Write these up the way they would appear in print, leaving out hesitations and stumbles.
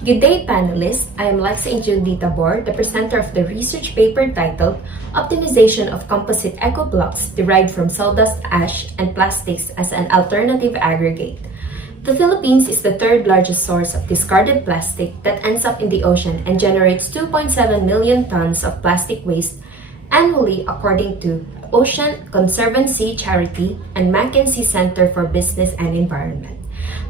Good day, panelists. I am Tabor, the presenter of the research paper titled Optimization of Composite Eco Blocks Derived from Sawdust, Ash, and Plastics as an Alternative Aggregate. The Philippines is the third largest source of discarded plastic that ends up in the ocean and generates 2.7 million tons of plastic waste annually, according to Ocean Conservancy Charity and McKinsey Center for Business and Environment.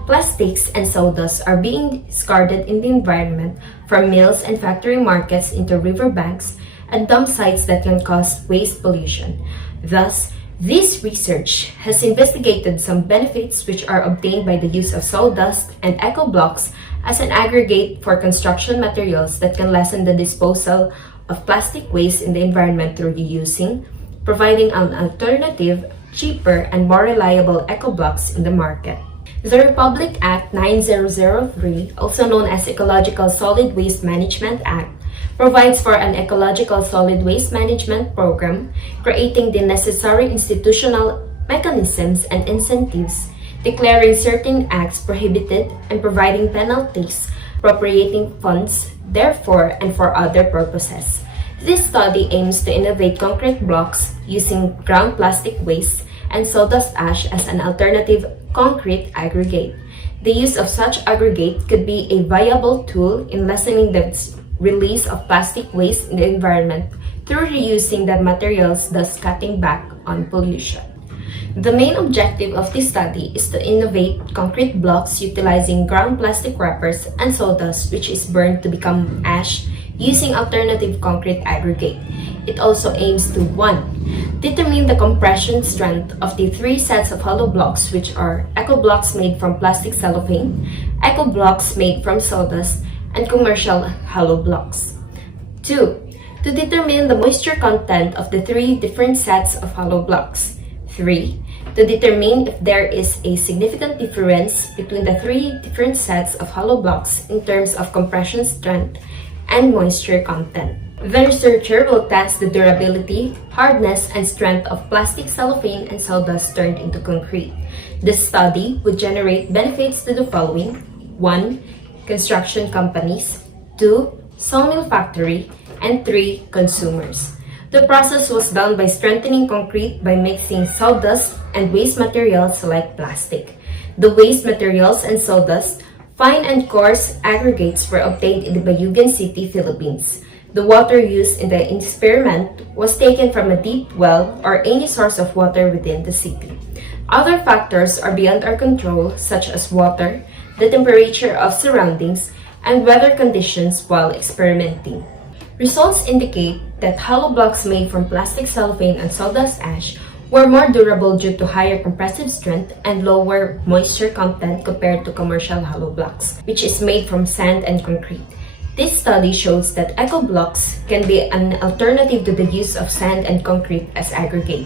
Plastics and sawdust are being discarded in the environment from mills and factory markets into riverbanks and dump sites that can cause waste pollution. Thus, this research has investigated some benefits which are obtained by the use of sawdust and eco blocks as an aggregate for construction materials that can lessen the disposal of plastic waste in the environment through reusing, providing an alternative, cheaper, and more reliable eco blocks in the market. The Republic Act 9003, also known as Ecological Solid Waste Management Act, provides for an ecological solid waste management program, creating the necessary institutional mechanisms and incentives, declaring certain acts prohibited, and providing penalties, appropriating funds, therefore, and for other purposes. This study aims to innovate concrete blocks using ground plastic waste and sawdust ash as an alternative concrete aggregate. The use of such aggregate could be a viable tool in lessening the release of plastic waste in the environment through reusing the materials, thus cutting back on pollution. The main objective of this study is to innovate concrete blocks utilizing ground plastic wrappers and sawdust, which is burned to become ash using alternative concrete aggregate. It also aims to 1. Determine the compression strength of the 3 sets of hollow blocks, which are eco blocks made from plastic cellophane, eco blocks made from sawdust, and commercial hollow blocks. 2. To determine the moisture content of the 3 different sets of hollow blocks. 3. To determine if there is a significant difference between the 3 different sets of hollow blocks in terms of compression strength and moisture content. The researcher will test the durability, hardness, and strength of plastic cellophane and sawdust turned into concrete. This study would generate benefits to the following: 1. Construction companies, 2. Sawmill factory, and 3. Consumers. The process was done by strengthening concrete by mixing sawdust and waste materials like plastic. The waste materials and sawdust, fine and coarse aggregates, were obtained in the Bayugan City, Philippines. The water used in the experiment was taken from a deep well or any source of water within the city. Other factors are beyond our control, such as water, the temperature of surroundings, and weather conditions while experimenting. Results indicate that hollow blocks made from plastic cellophane and sawdust ash were more durable due to higher compressive strength and lower moisture content compared to commercial hollow blocks, which is made from sand and concrete. This study shows that eco blocks can be an alternative to the use of sand and concrete as aggregate.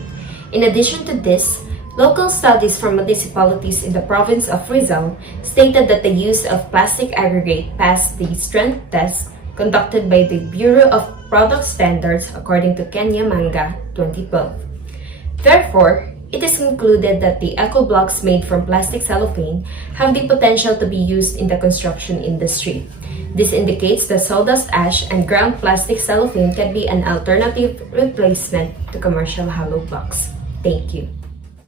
In addition to this, local studies from municipalities in the province of Rizal stated that the use of plastic aggregate passed the strength test conducted by the Bureau of Product Standards according to Kenya Manga 2012. Therefore, it is concluded that the eco blocks made from plastic cellophane have the potential to be used in the construction industry. This indicates that sawdust ash and ground plastic cellophane can be an alternative replacement to commercial hollow blocks. Thank you.